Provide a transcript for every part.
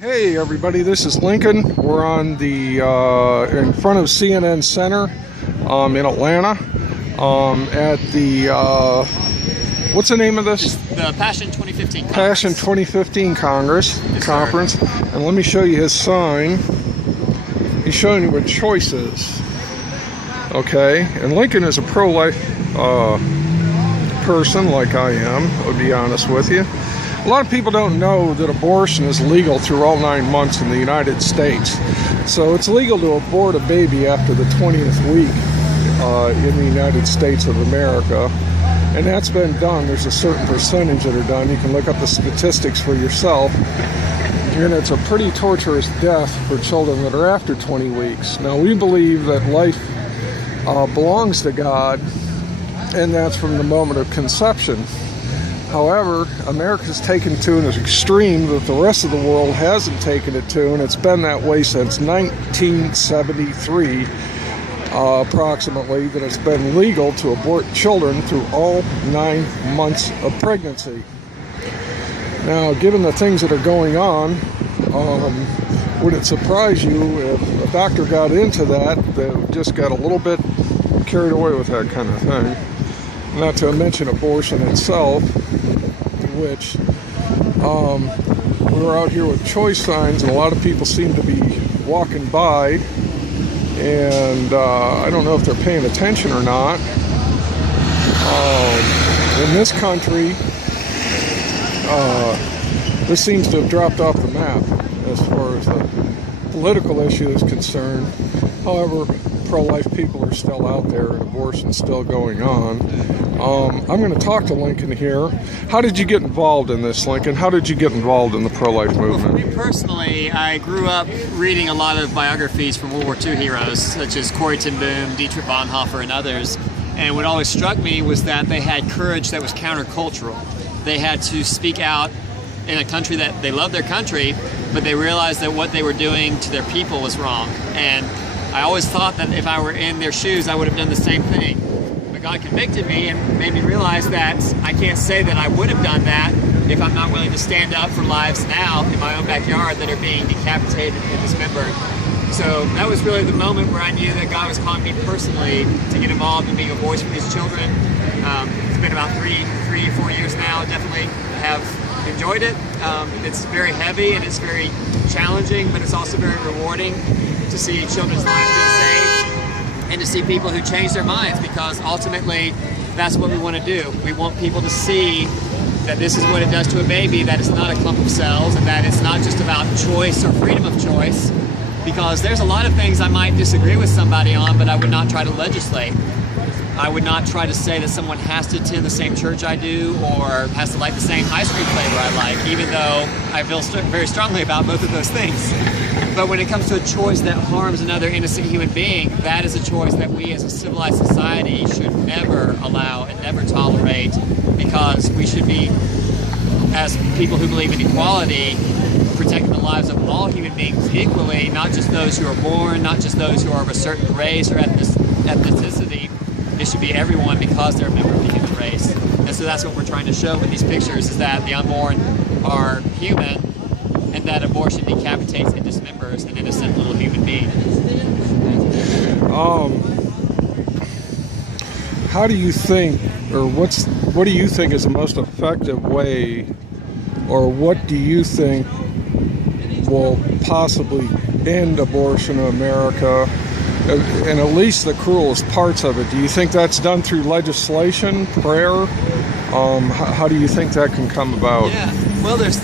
Hey everybody, this is Lincoln. We're on the in front of CNN Center in Atlanta at the what's the name of this? It's the Passion 2015 Conference. Passion 2015 Conference. And let me show you his sign. He's showing you what choice is. Okay, and Lincoln is a pro-life person like I am, I'll be honest with you. A lot of people don't know that abortion is legal through all 9 months in the United States. So it's legal to abort a baby after the 20th week in the United States of America. And that's been done. There's a certain percentage that are done. You can look up the statistics for yourself. And it's a pretty torturous death for children that are after 20 weeks. Now, we believe that life belongs to God, and that's from the moment of conception. However, America's taken to an extreme that the rest of the world hasn't taken it to, and it's been that way since 1973, approximately, that it's been legal to abort children through all 9 months of pregnancy. Now, given the things that are going on, would it surprise you if a doctor got into that, they just got a little bit carried away with that kind of thing? Not to mention abortion itself, which we were out here with choice signs, and a lot of people seem to be walking by, and I don't know if they're paying attention or not. In this country, this seems to have dropped off the map as far as the political issue is concerned. However, pro-life people are still out there, and abortion's still going on. I'm going to talk to Lincoln here. How did you get involved in this, Lincoln? How did you get involved in the pro-life movement? Well, for me personally, I grew up reading a lot of biographies from World War II heroes, such as Corrie ten Boom, Dietrich Bonhoeffer, and others. And what always struck me was that they had courage that was countercultural. They had to speak out in a country that they loved their country, but they realized that what they were doing to their people was wrong. And I always thought that if I were in their shoes, I would have done the same thing. But God convicted me and made me realize that I can't say that I would have done that if I'm not willing to stand up for lives now in my own backyard that are being decapitated and dismembered. So that was really the moment where I knew that God was calling me personally to get involved in being a voice for these children. It's been about 3 or 4 years now. Definitely have enjoyed it. It's very heavy and it's very challenging, but it's also very rewarding to see children's lives being saved and to see people who change their minds, because ultimately that's what we want to do. We want people to see that this is what it does to a baby, that it's not a clump of cells, and that it's not just about choice or freedom of choice, because there's a lot of things I might disagree with somebody on, but I would not try to legislate. I would not try to say that someone has to attend the same church I do or has to like the same ice cream flavor I like, even though I feel very strongly about both of those things. But when it comes to a choice that harms another innocent human being, that is a choice that we as a civilized society should never allow and never tolerate, because we should be, as people who believe in equality, protecting the lives of all human beings equally, not just those who are born, not just those who are of a certain race or ethnicity. It should be everyone, because they're a member of the human race. And so that's what we're trying to show with these pictures, is that the unborn are human, and that abortion decapitates and dismembers an innocent little human being. How do you think, or what do you think is the most effective way, or what do you think will possibly end abortion in America, and at least the cruelest parts of it? Do you think that's done through legislation, prayer? How do you think that can come about? Yeah, well, there's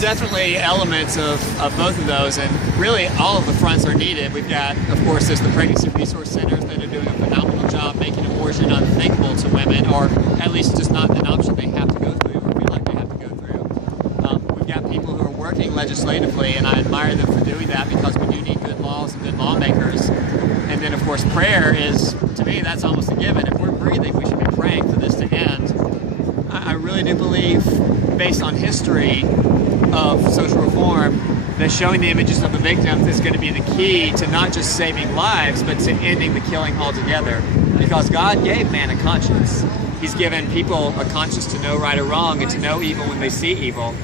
definitely elements of both of those, and really all of the fronts are needed. We've got, of course, there's the pregnancy resource centers that are doing a phenomenal job making abortion unthinkable to women, or at least just not an option they have to go through or feel like they have to go through. We've got people who are working legislatively, and I admire them for doing that, because we do need good laws and good lawmakers. And then, of course, prayer is, to me, that's almost a given. If we're breathing, we should be praying for this to end. I really do believe, based on history of social reform, that showing the images of the victims is going to be the key to not just saving lives, but to ending the killing altogether. Because God gave man a conscience. He's given people a conscience to know right or wrong and to know evil when they see evil.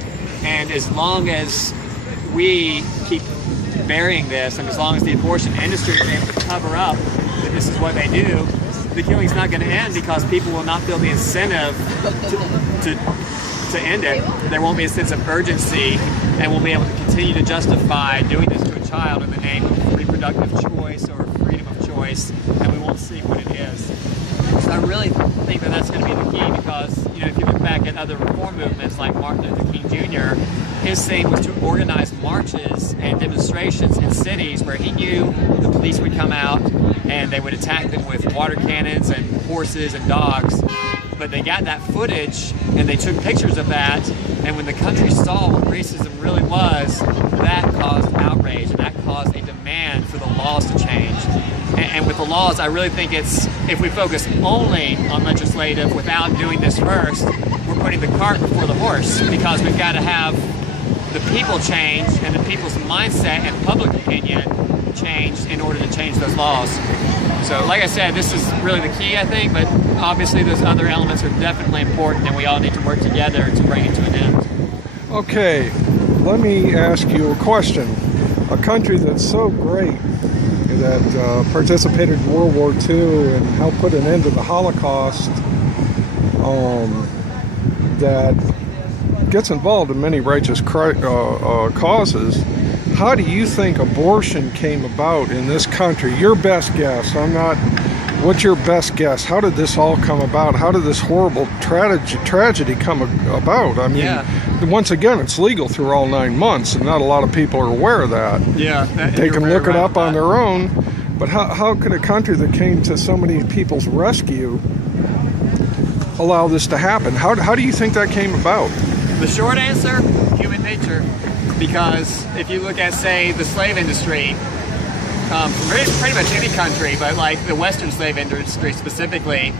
And as long as we keep burying this, and as long as the abortion industry is able to cover up that this is what they do, the killing's not going to end, because people will not feel the incentive to end it. There won't be a sense of urgency, and we'll be able to continue to justify doing this to a child in the name of reproductive choice or freedom of choice, and we won't see what it is. So I really think that that's going to be the key, because if you look back at other reform movements like Martin Luther King Jr., his thing was to organize marches and demonstrations in cities where he knew the police would come out and they would attack them with water cannons and horses and dogs. But they got that footage and they took pictures of that, and when the country saw what racism really was, that caused outrage, and that caused a demand for the laws to change. And with the laws, I really think if we focus only on legislative without doing this first, we're putting the cart before the horse, because we've got to have the people change and the people's mindset and public opinion changed in order to change those laws. So like I said, this is really the key, I think, but obviously those other elements are definitely important, and we all need to work together to bring it to an end. Okay, let me ask you a question. A country that's so great, that participated in World War II and helped put an end to the Holocaust, that gets involved in many righteous causes. How do you think abortion came about in this country? Your best guess. What's your best guess? How did this all come about? How did this horrible tragedy come about? I mean, once again, it's legal through all 9 months, and not a lot of people are aware of that. Yeah. They can look it up on their own, but how could a country that came to so many people's rescue allow this to happen? How do you think that came about? The short answer, human nature. Because if you look at, say, the slave industry, pretty much any country, but like the Western slave industry specifically,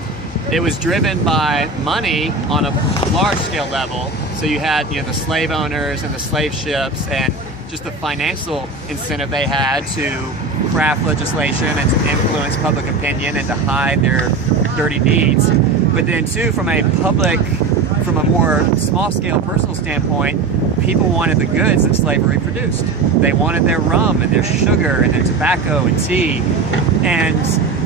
it was driven by money on a large-scale level. So you had, the slave owners and the slave ships, and just the financial incentive they had to craft legislation and to influence public opinion and to hide their dirty deeds. But then, too, from a more small-scale personal standpoint, people wanted the goods that slavery produced. They wanted their rum and their sugar and their tobacco and tea. And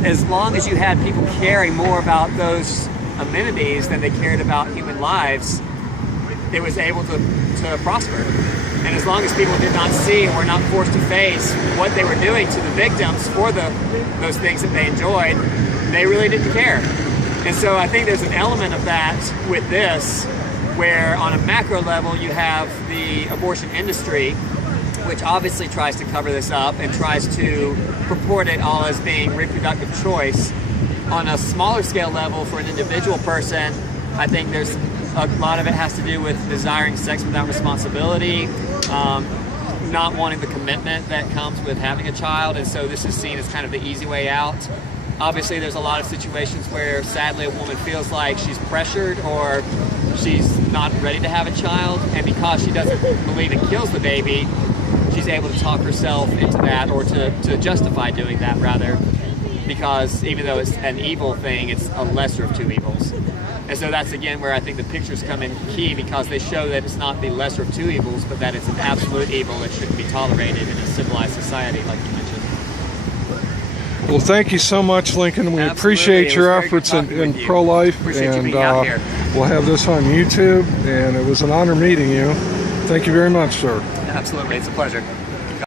as long as you had people caring more about those amenities than they cared about human lives, it was able to prosper. And as long as people did not see and were not forced to face what they were doing to the victims for those things that they enjoyed, they really didn't care. And so I think there's an element of that with this, where on a macro level you have the abortion industry, which obviously tries to cover this up and tries to purport it all as being reproductive choice. On a smaller scale level, for an individual person, I think there's a lot of it has to do with desiring sex without responsibility, not wanting the commitment that comes with having a child, and so this is seen as kind of the easy way out. Obviously, there's a lot of situations where, sadly, a woman feels like she's pressured or she's not ready to have a child, and because she doesn't believe it kills the baby, she's able to talk herself into that, or to justify doing that, rather, because even though it's an evil thing, it's a lesser of two evils. And so that's, again, where I think the pictures come in key, because they show that it's not the lesser of two evils, but that it's an absolute evil that shouldn't be tolerated in a civilized society, like you mentioned. Well, thank you so much, Lincoln. We appreciate your efforts in pro-life, and we'll have this on YouTube, and it was an honor meeting you. Thank you very much, sir. Absolutely. It's a pleasure.